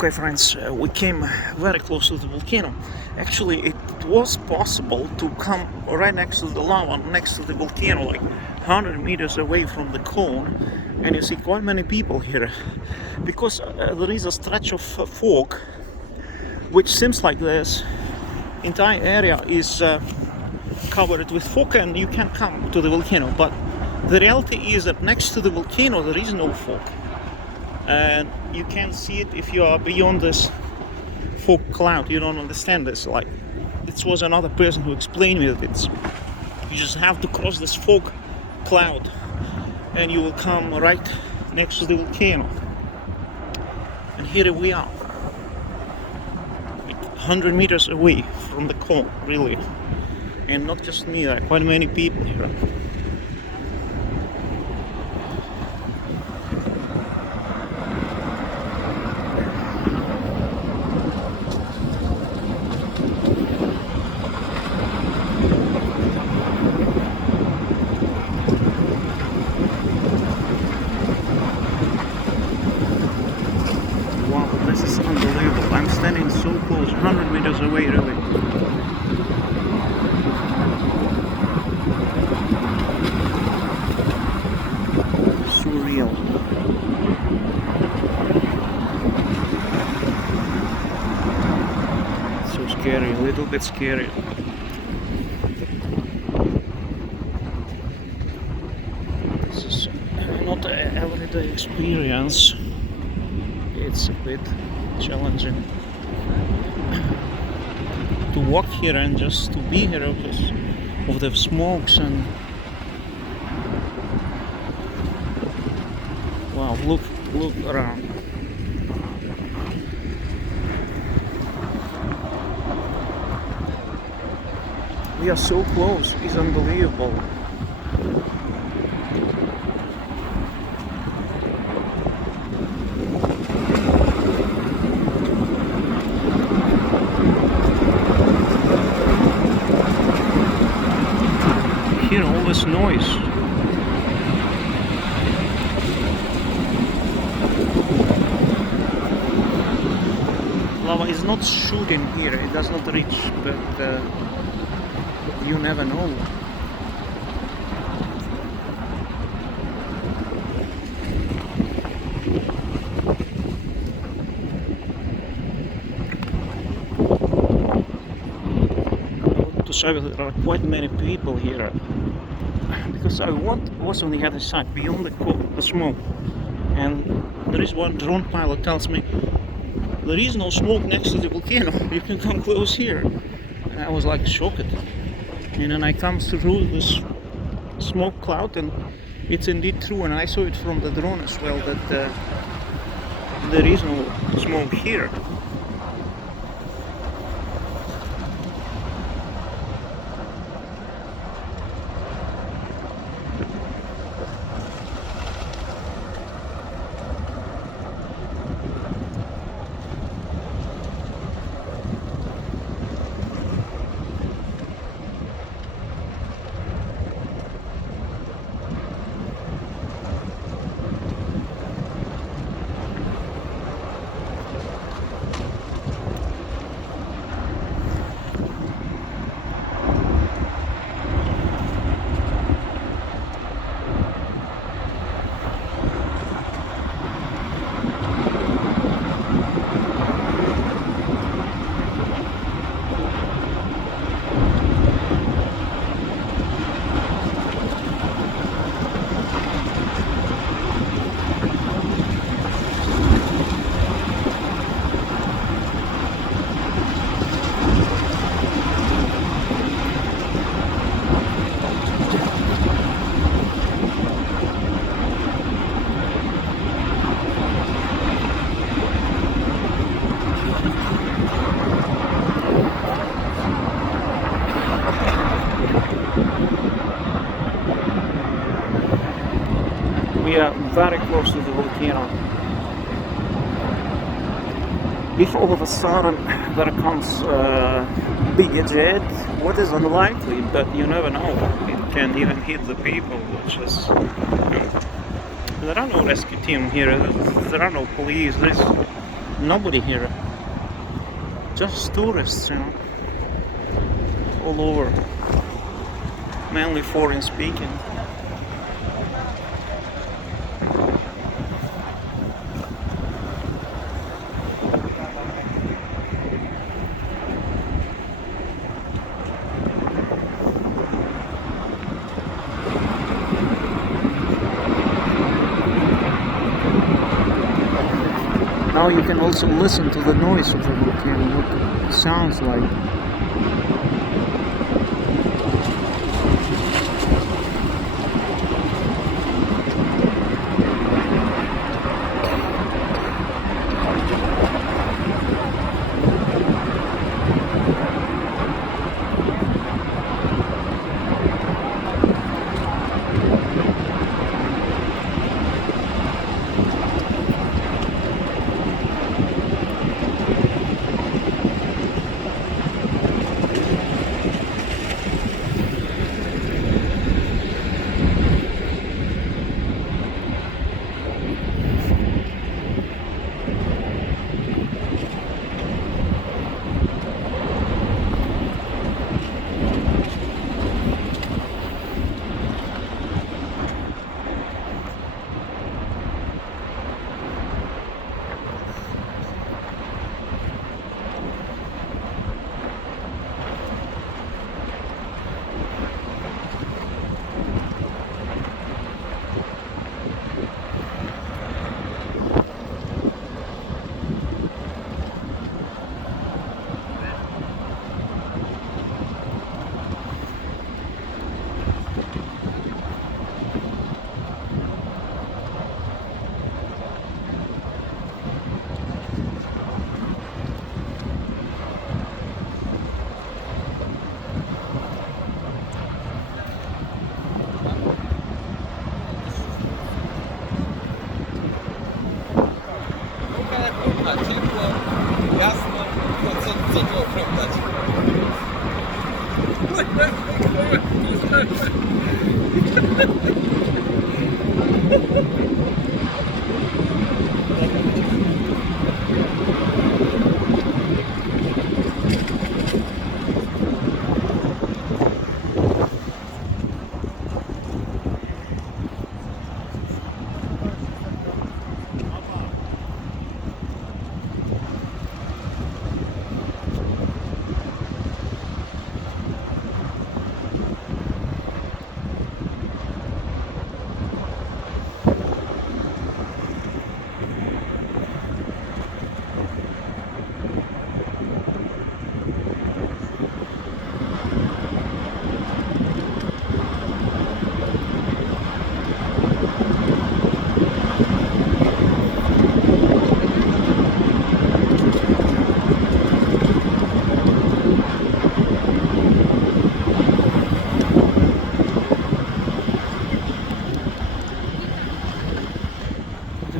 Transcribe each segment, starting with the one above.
Okay friends, we came very close to the volcano. Actually, it was possible to come right next to the lava, next to the volcano, like 100 meters away from the cone, and you see quite many people here, because there is a stretch of fog, which seems like this entire area is covered with fog and you can come to the volcano, but the reality is that next to the volcano there is no fog. And you can see it if you are beyond this fog cloud. You don't understand this. Like, this was another person who explained me that it's, you just have to cross this fog cloud and you will come right next to the volcano. And here we are, like 100 meters away from the cone, really. And not just me, there are quite many people here. This is unbelievable. I'm standing so close, 100 meters away, really. Surreal. So scary, a little bit scary. This is not an everyday experience. It's a bit challenging to walk here and just to be here because of the smokes. And wow, look around. We are so close, it's unbelievable. Hear all this noise. Lava is not shooting here, it does not reach, but you never know. There are quite many people here because I was on the other side beyond the smoke, and there is one drone pilot tells me there is no smoke next to the volcano, you can come close here. And I was like shocked, and then I come through this smoke cloud and it's indeed true, and I saw it from the drone as well that there is no smoke here. We are very close to the volcano. If all of a sudden there comes big jet, what is unlikely, but you never know. It can even hit the people, which is, there are no rescue team here, there are no police, nobody here, just tourists, you know, all over, mainly foreign speaking. Now you can also listen to the noise of the volcano, what it sounds like.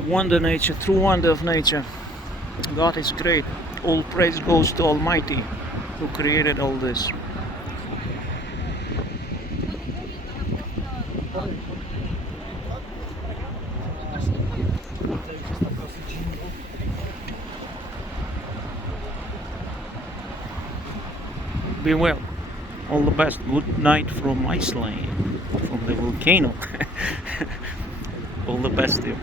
Wonder nature, true wonder of nature. God is great. All praise goes to Almighty who created all this. Be well. All the best. Good night from Iceland, from the volcano. All the best to you.